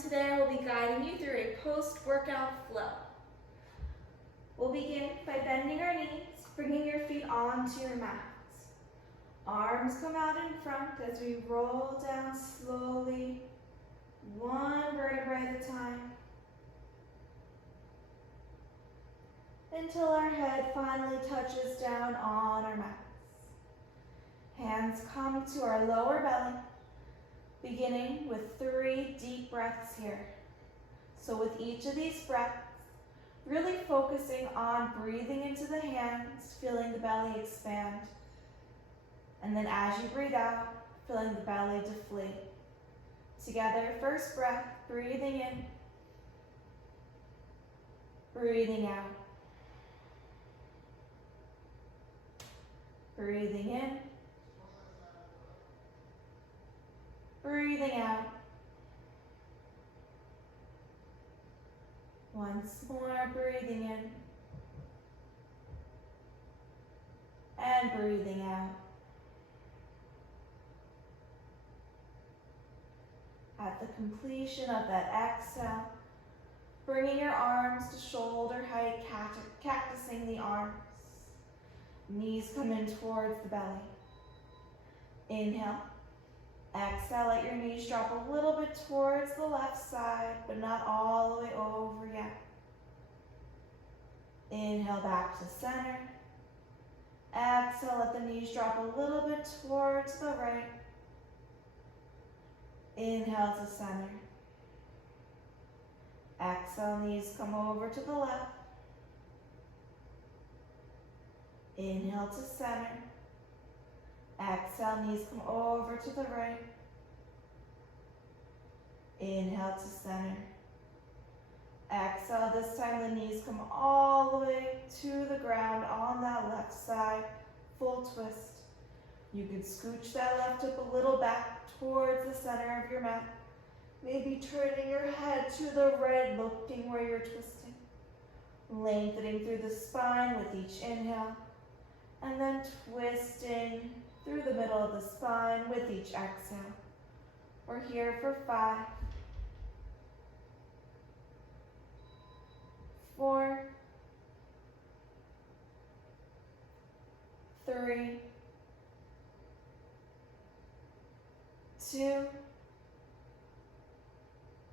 Today I will be guiding you through a post-workout flow. We'll begin by bending our knees, bringing your feet onto your mats. Arms come out in front as we roll down slowly, one vertebrae at a time, until our head finally touches down on our mats. Hands come to our lower belly, beginning with 3 deep breaths here. So with each of these breaths, really focusing on breathing into the hands, feeling the belly expand. And then as you breathe out, feeling the belly deflate. Together, first breath, breathing in, breathing out. Breathing in, breathing out. Once more, breathing in and breathing out. At the completion of that exhale, bringing your arms to shoulder height, cactusing the arms. Knees come in towards the belly. Inhale. Exhale, let your knees drop a little bit towards the left side, but not all the way over yet. Inhale back to center. Exhale, let the knees drop a little bit towards the right. Inhale to center. Exhale, knees come over to the left. Inhale to center. Exhale, knees come over to the right. Inhale to center. Exhale, this time the knees come all the way to the ground on that left side. Full twist. You can scooch that left hip a little back towards the center of your mat. Maybe turning your head to the right, looking where you're twisting. Lengthening through the spine with each inhale. And then twisting through the middle of the spine with each exhale. We're here for 5, 4, 3, 2,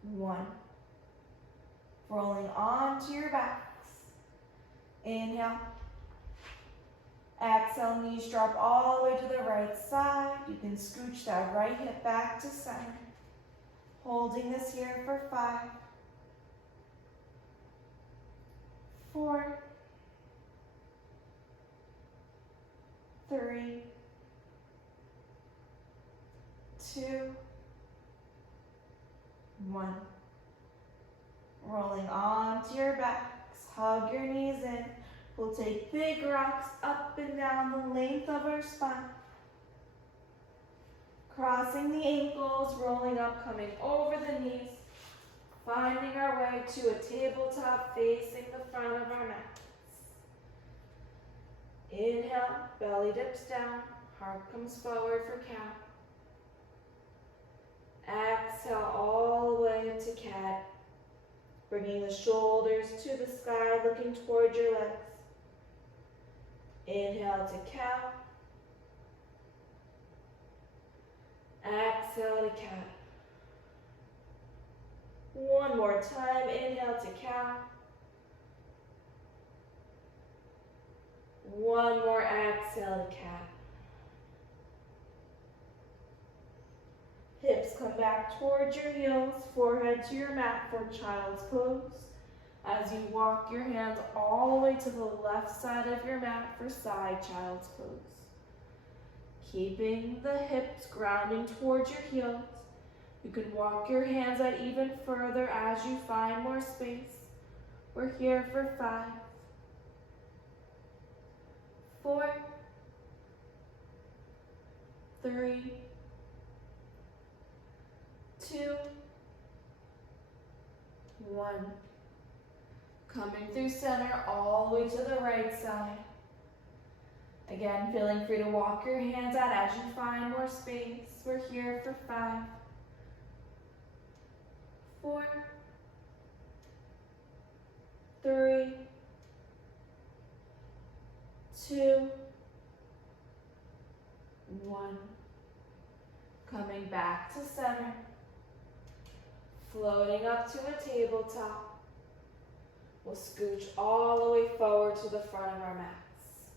1. Rolling onto your backs. Inhale. Exhale, knees drop all the way to the right side. You can scooch that right hip back to center. Holding this here for 5, 4, 3, 2, 1. Rolling onto your backs. Hug your knees in. We'll take big rocks up and down the length of our spine. Crossing the ankles, rolling up, coming over the knees. Finding our way to a tabletop facing the front of our mats. Inhale, belly dips down, heart comes forward for cow. Exhale all the way to cat. Bringing the shoulders to the sky, looking toward your legs. Inhale to cow. Exhale to cat. One more time. Inhale to cow. One more exhale to cat. Hips come back towards your heels, forehead to your mat for child's pose. As you walk your hands all the way to the left side of your mat for side child's pose. Keeping the hips grounding towards your heels. You can walk your hands out even further as you find more space. We're here for 5, 4, 3, 2, 1. Coming through center all the way to the right side. Again, feeling free to walk your hands out as you find more space. We're here for 5, 4, 3, 2, 1. Coming back to center. Floating up to a tabletop. We'll scooch all the way forward to the front of our mats.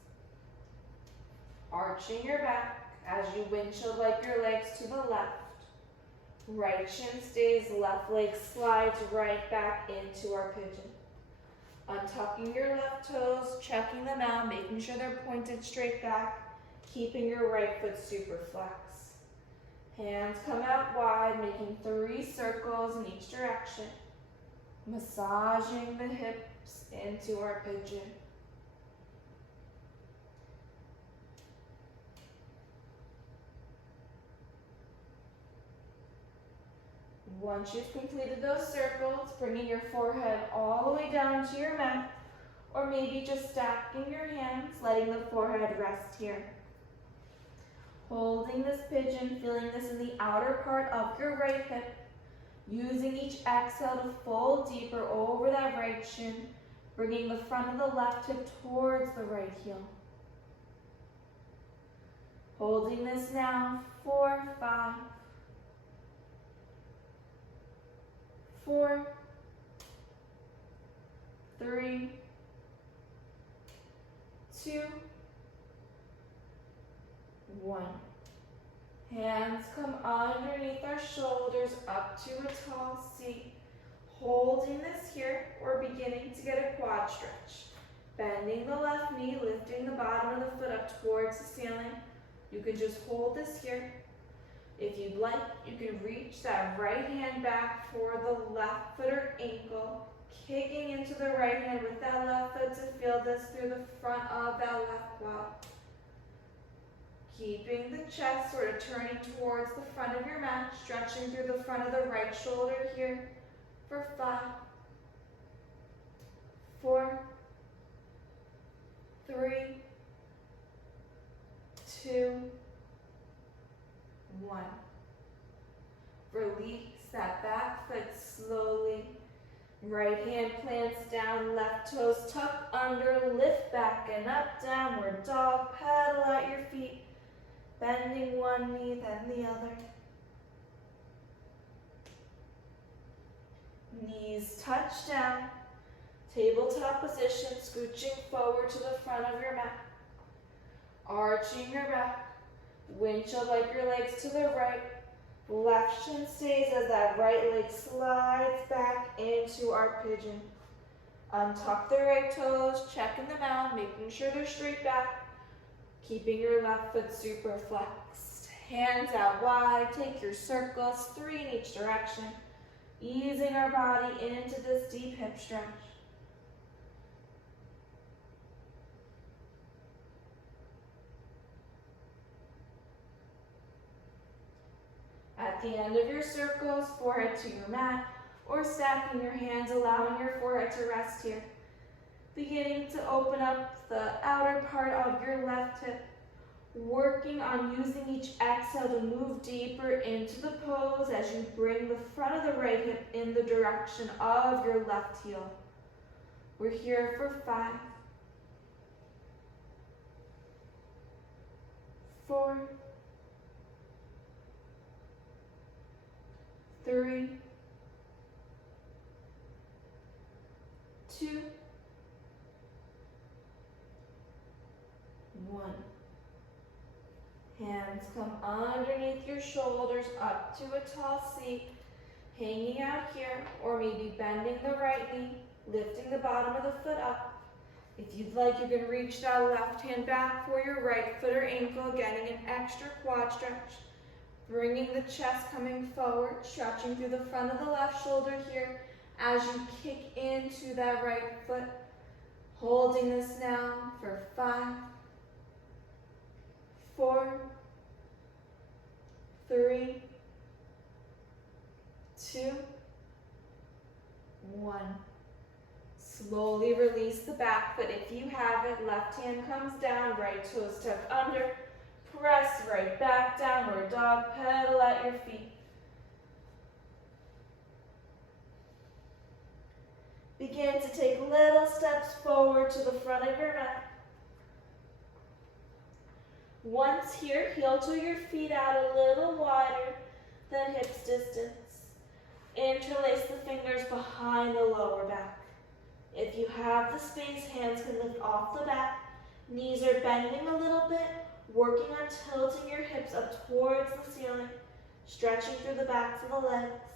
Arching your back as you windshield wipe your legs to the left. Right shin stays, left leg slides right back into our pigeon. Untucking your left toes, checking them out, making sure they're pointed straight back, keeping your right foot super flex. Hands come out wide, making 3 circles in each direction. Massaging the hips into our pigeon. Once you've completed those circles, bringing your forehead all the way down to your mat, or maybe just stacking your hands, letting the forehead rest here. Holding this pigeon, feeling this in the outer part of your right hip, using each exhale to fold deeper over that right shin, bringing the front of the left hip towards the right heel. Holding this now, 4, 5, 4, 3, 2, 1. Hands come underneath our shoulders up to a tall seat. Holding this here, we're beginning to get a quad stretch. Bending the left knee, lifting the bottom of the foot up towards the ceiling. You can just hold this here. If you'd like, you can reach that right hand back for the left foot or ankle, kicking into the right hand with that left foot to feel this through the front of that left quad. Keeping the chest sort of turning towards the front of your mat, stretching through the front of the right shoulder here for 5, 4, 3, 2, 1. Release that back foot slowly. Right hand plants down, left toes tuck under, lift back and up, downward dog, pedal out your feet. Bending one knee, then the other. Knees touch down. Tabletop position, scooching forward to the front of your mat. Arching your back. Windshield wipe your legs to the right. Left shin stays as that right leg slides back into our pigeon. Untuck the right toes, checking them out, making sure they're straight back. Keeping your left foot super flexed. Hands out wide, take your circles, 3 in each direction. Easing our body into this deep hip stretch. At the end of your circles, forehead to your mat, or stacking your hands, allowing your forehead to rest here. Beginning to open up the outer part of your left hip, working on using each exhale to move deeper into the pose as you bring the front of the right hip in the direction of your left heel. We're here for 5, 4, 3, 2, 1. Hands come underneath your shoulders up to a tall seat, hanging out here, or maybe bending the right knee, lifting the bottom of the foot up. If you'd like, you can reach that left hand back for your right foot or ankle, getting an extra quad stretch. Bringing the chest coming forward, stretching through the front of the left shoulder here as you kick into that right foot. Holding this now for 5, 4, 3, 2, 1. Slowly release the back foot if you have it. Left hand comes down, right toes tuck under. Press right back, downward dog, pedal at your feet. Begin to take little steps forward to the front of your mat. Once here, heel to your feet out a little wider than hips distance. Interlace the fingers behind the lower back. If you have the space, hands can lift off the back. Knees are bending a little bit, working on tilting your hips up towards the ceiling, stretching through the backs of the legs.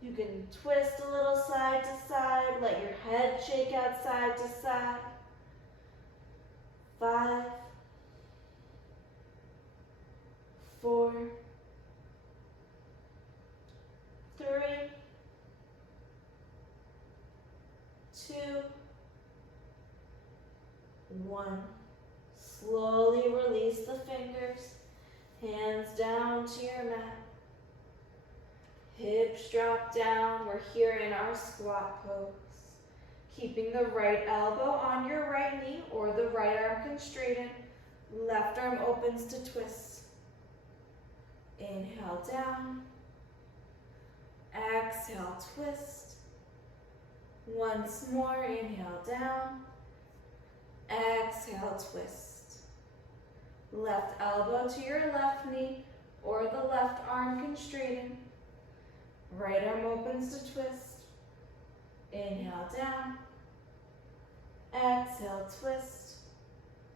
You can twist a little side to side, let your head shake out side to side. 5, 4, 3, 2, 1. Slowly release the fingers, hands down to your mat. Hips drop down. We're here in our squat pose. Keeping the right elbow on your right knee or the right arm can straighten. Left arm opens to twist. Inhale down. Exhale, twist. Once more, inhale down. Exhale, twist. Left elbow to your left knee or the left arm can straighten. Right arm opens to twist. Inhale down. Exhale, twist.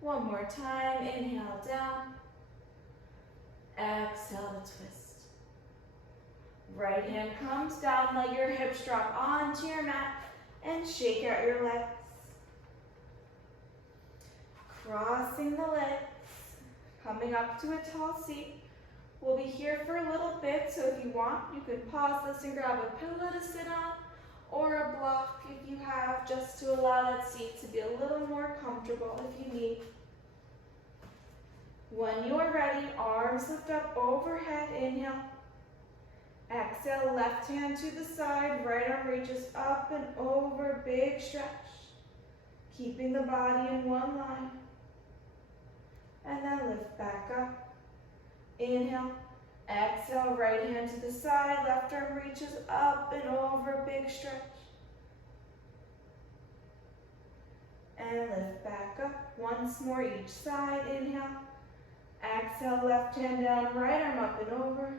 One more time. Inhale down. Exhale to twist. Right hand comes down. Let your hips drop onto your mat and shake out your legs. Crossing the legs. Coming up to a tall seat. We'll be here for a little bit, so if you want, you can pause this and grab a pillow to sit on, or a block if you have, just to allow that seat to be a little more comfortable if you need. When you are ready, arms lift up overhead, inhale. Exhale, left hand to the side, right arm reaches up and over, big stretch. Keeping the body in one line. And then lift back up. Inhale, exhale, right hand to the side, left arm reaches up and over, big stretch. And lift back up, once more each side, inhale. Exhale, left hand down, right arm up and over.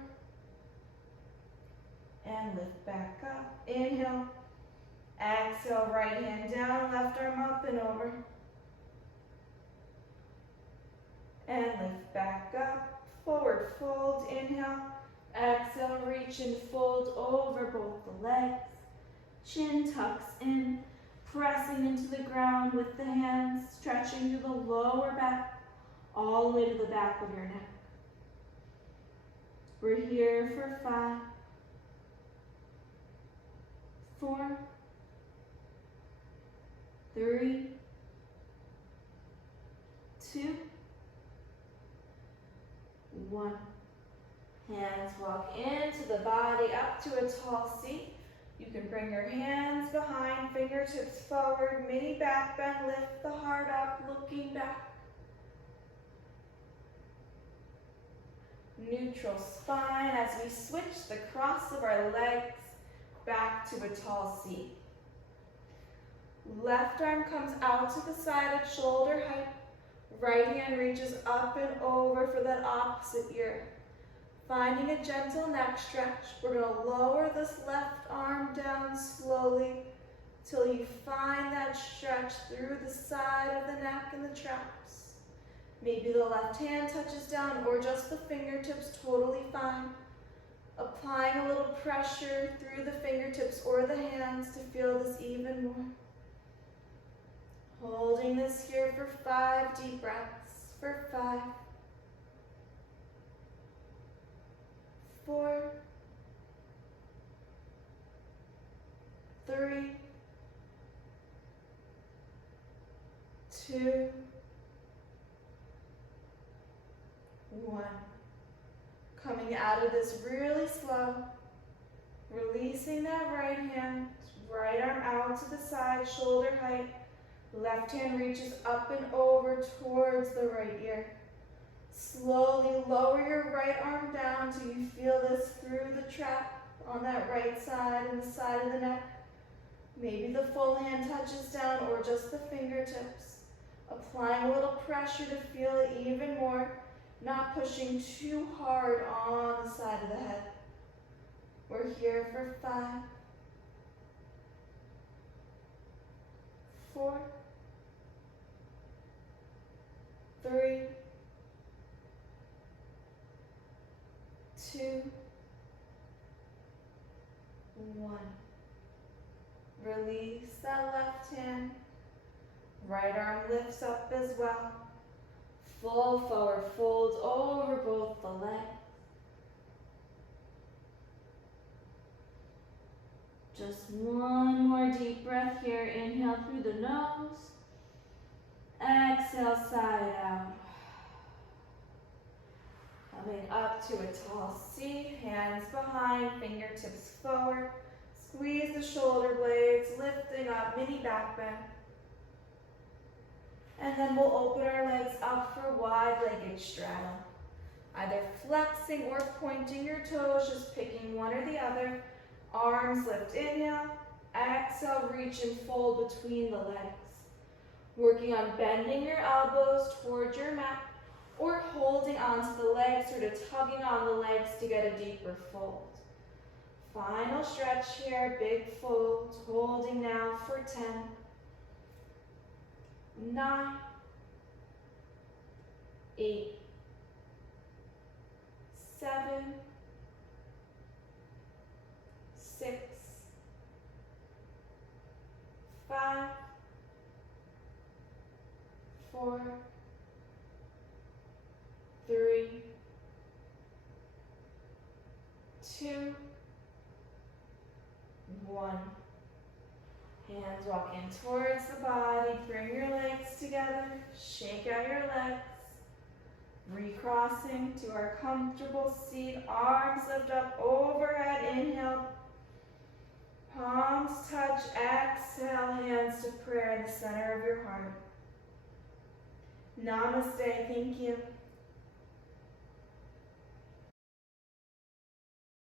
And lift back up, inhale. Exhale, right hand down, left arm up and over. And lift back up. Forward fold, inhale, exhale, reach and fold over both the legs. Chin tucks in, pressing into the ground with the hands, stretching through the lower back, all the way to the back of your neck. We're here for 5, 4, 3, 2, 1. Hands walk into the body up to a tall seat. You can bring your hands behind, fingertips forward, mini back bend, lift the heart up, looking back. Neutral spine as we switch the cross of our legs back to a tall seat. Left arm comes out to the side at shoulder height. Right hand reaches up and over for that opposite ear. Finding a gentle neck stretch, we're going to lower this left arm down slowly till you find that stretch through the side of the neck and the traps. Maybe the left hand touches down or just the fingertips, totally fine. Applying a little pressure through the fingertips or the hands to feel this even more. Holding this here for 5 deep breaths. For 5, 4, 3, 2, 1. Coming out of this really slow. Releasing that right hand. Right arm out to the side, shoulder height. Left hand reaches up and over towards the right ear. Slowly lower your right arm down till you feel this through the trap on that right side and the side of the neck. Maybe the full hand touches down or just the fingertips. Applying a little pressure to feel it even more, not pushing too hard on the side of the head. We're here for 5, 4, 3, 2, 1. Release that left hand. Right arm lifts up as well. Full forward fold over both the legs. Just one more deep breath here. Inhale through the nose. Exhale, side out. Coming up to a tall seat, hands behind, fingertips forward. Squeeze the shoulder blades, lifting up, mini back bend. And then we'll open our legs up for wide-legged straddle. Either flexing or pointing your toes, just picking one or the other. Arms lift, inhale. Exhale, reach and fold between the legs. Working on bending your elbows towards your mat or holding onto the legs, sort of tugging on the legs to get a deeper fold. Final stretch here, big fold, holding now for 10, 9, 8, 7, 6, 5, 4, 3, 2, 1. Hands walk in towards the body. Bring your legs together. Shake out your legs. Recrossing to our comfortable seat. Arms lift up overhead. Inhale. Palms touch. Exhale. Hands to prayer in the center of your heart. Namaste. Thank you.